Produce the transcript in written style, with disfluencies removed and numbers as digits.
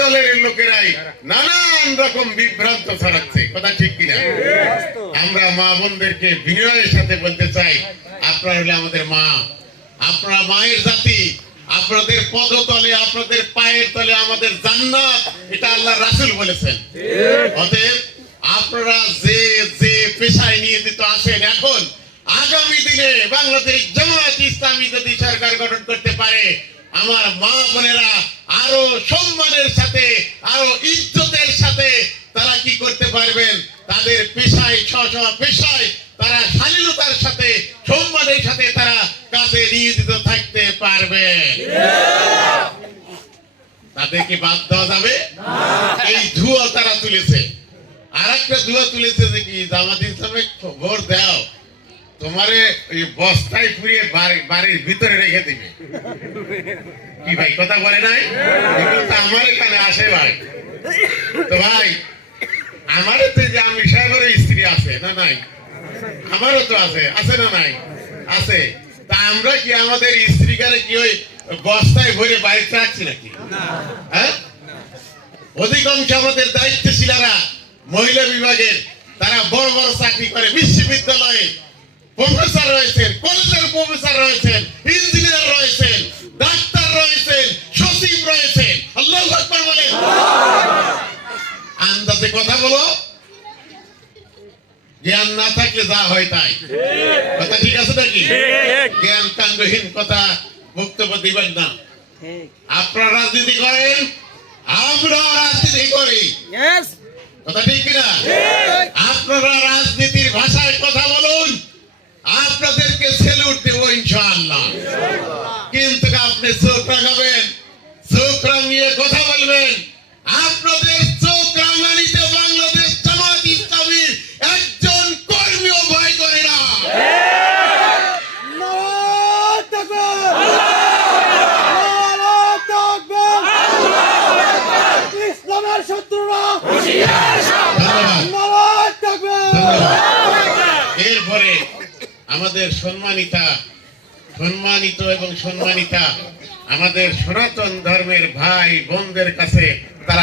দলের লোকেরাই নানান রকম বিভ্রান্ত ছড়াচ্ছে, কথা ঠিক কিনা? আমরা মা বোনদেরকে বিনয়ের সাথে বলতে চাই, আপনারা হলে আমাদের মা, আপনারা মায়ের জাতি, আপনাদের পদতলে আপনাদের পায়ের তলে আমাদের জান্নাত, এটা আল্লাহ রাসূল বলেছেন। অতএব আপনারা যে যে পেশায় নিয়োজিত আছেন, এখন আগামী দিনে বাংলাদেশ জামায়াত ইসলামী যদি সরকার গঠন করতে পারে, আমার মা বোনেরা আরো সম্মানের সাথে, আরো ইজ্জতের সাথে তারা কি করতে পারবেন, তাদের পেশায় স্ব পেশায় তারা শালীনতার সাথে সম্মানের সাথে তারা কাজে নিয়োজিত থাকতে পারবে। তাদেরকে বাদ দেওয়া যাবে? এই ধুয়া তারা তুলেছে। আর একটা ধুয়া তুলেছে যে কি, জামাত ইসলামে ভোট দাও, তোমারে ওই বস্তায় পুড়িয়ে বাড়ির ভিতরে রেখে দিবে। কি ভাই, কথা বলে নাই? এগুলো তো আমার এখানে আসে ভাই। তো ভাই, আমারও তো যে আমি সাহেবের স্ত্রী আছে না নাই? আমারও তো আছে, আছে না নাই? আছে। তা আমরা কি আমাদের স্ত্রীকারে কি ওই বস্তায় ভরে বাড়িতে রাখছি নাকি? হ্যাঁ, অধিকাংশ আমাদের দায়িত্বশীলারা মহিলা বিভাগের, তারা বড় বড় চাকরি করে, বিশ্ববিদ্যালয়ে প্রফেসর রয়েছেন, কলেজের প্রফেসর রয়েছেন, ইঞ্জিনিয়ার রয়েছেন, ডাক্তার রয়েছেন, সচিব রয়েছেন। আল্লাহু আকবার বলেন। আন্দাজে কথা বলো, জ্ঞান না থাকলে যা হয় তাই। কথা ঠিক আছে নাকি? জ্ঞান কাণ্ডহীন কথা বক্তব্য দিবেন না। আপনারা রাজনীতি করেন, আমরা রাজনীতি করি, কথা ঠিক কিনা? আপনারা রাজনীতির ভাষায় কথা বলুন, আপনাদেরকে সেলুট দেব ইনশাআল্লাহ। কিন্তু আপনি চোখ রাঙাবেন, চোখ রাঙিয়ে কথা বলবেন। আপনাদের চোখ রাঙানিতে বাংলাদেশ জামায়াত ইসলামীর একজন কর্মীও ভয় করে না। ইসলামের শত্রুরা এরপরে আমাদের সম্মানিত এবং সম্মানিতা আমাদের সনাতন ধর্মের ভাই বোনদের কাছে তারা